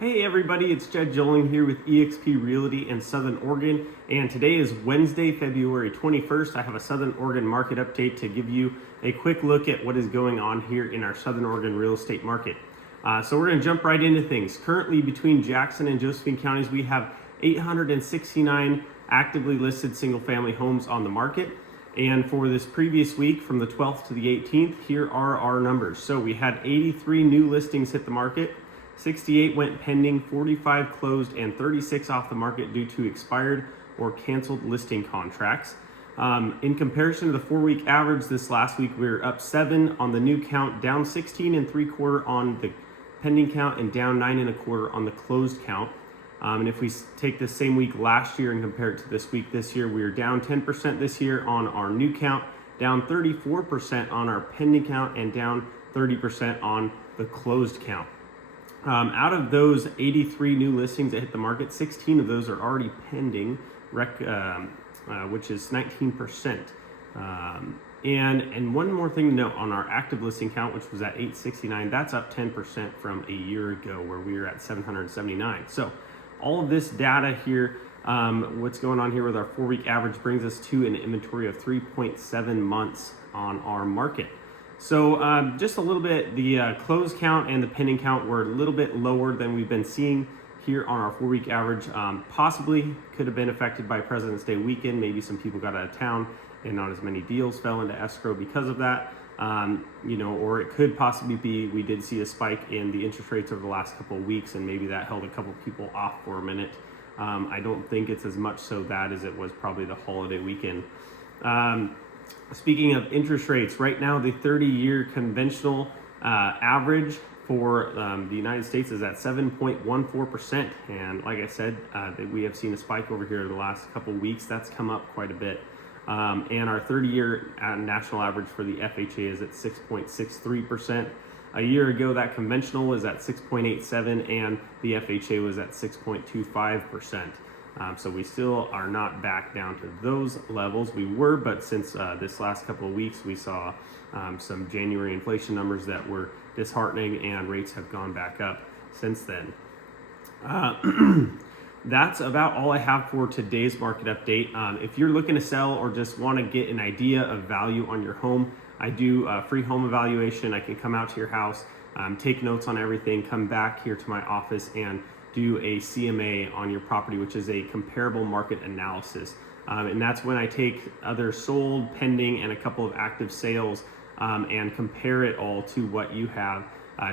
Hey everybody, it's Jed Joling here with eXp Realty in Southern Oregon, and today is Wednesday, February 21st. I have a Southern Oregon market update to give you a quick look at what is going on here in our Southern Oregon real estate market. So we're going to jump right into things. Currently between Jackson and Josephine counties, we have 869 actively listed single family homes on the market. And for this previous week, from the 12th to the 18th, here are our numbers. So we had 83 new listings hit the market. 68 went pending, 45 closed, and 36 off the market due to expired or canceled listing contracts. In comparison to the 4-week average this last week, we were up 7 on the new count, down 16 and 3/4 on the pending count, and down 9 and 1/4 on the closed count. And if we take the same week last year and compare it to this week this year, we are down 10% this year on our new count, down 34% on our pending count, and down 30% on the closed count. Out of those 83 new listings that hit the market, 16 of those are already pending, which is 19%. And one more thing to note on our active listing count, which was at 869, that's up 10% from a year ago where we were at 779. So all of this data here, what's going on here with our 4-week average brings us to an inventory of 3.7 months on our market. So just a little bit, the close count and the pending count were a little bit lower than we've been seeing here on our 4-week average. Possibly could have been affected by President's Day weekend. Maybe some people got out of town and not as many deals fell into escrow because of that. Or it could possibly be we did see a spike in the interest rates over the last couple of weeks, and maybe that held a couple of people off for a minute. I don't think it's as much so that as it was probably the holiday weekend. Speaking of interest rates, right now the 30-year conventional average for the United States is at 7.14%. And like I said, we have seen a spike over here the last couple of weeks. That's come up quite a bit. And our 30-year national average for the FHA is at 6.63%. A year ago, that conventional was at 6.87%, and the FHA was at 6.25%. So we still are not back down to those levels. We were, but since this last couple of weeks, we saw some January inflation numbers that were disheartening, and rates have gone back up since then. That's about all I have for today's market update. If you're looking to sell or just want to get an idea of value on your home, I do a free home evaluation. I can come out to your house, take notes on everything, come back here to my office, and do a CMA on your property, which is a comparable market analysis. And that's when I take other sold, pending, and a couple of active sales and compare it all to what you have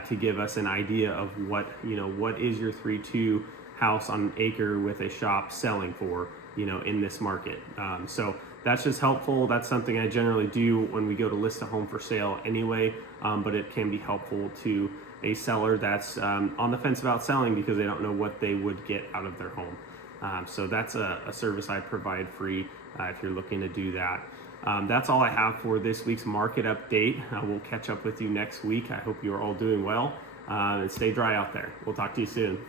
to give us an idea of what is your 3.2 house on an acre with a shop selling for, in this market. So that's just helpful. That's something I generally do when we go to list a home for sale anyway, but it can be helpful to a seller that's on the fence about selling because they don't know what they would get out of their home. So that's a service I provide free if you're looking to do that. That's all I have for this week's market update. We'll catch up with you next week. I hope you're all doing well, and stay dry out there. We'll talk to you soon.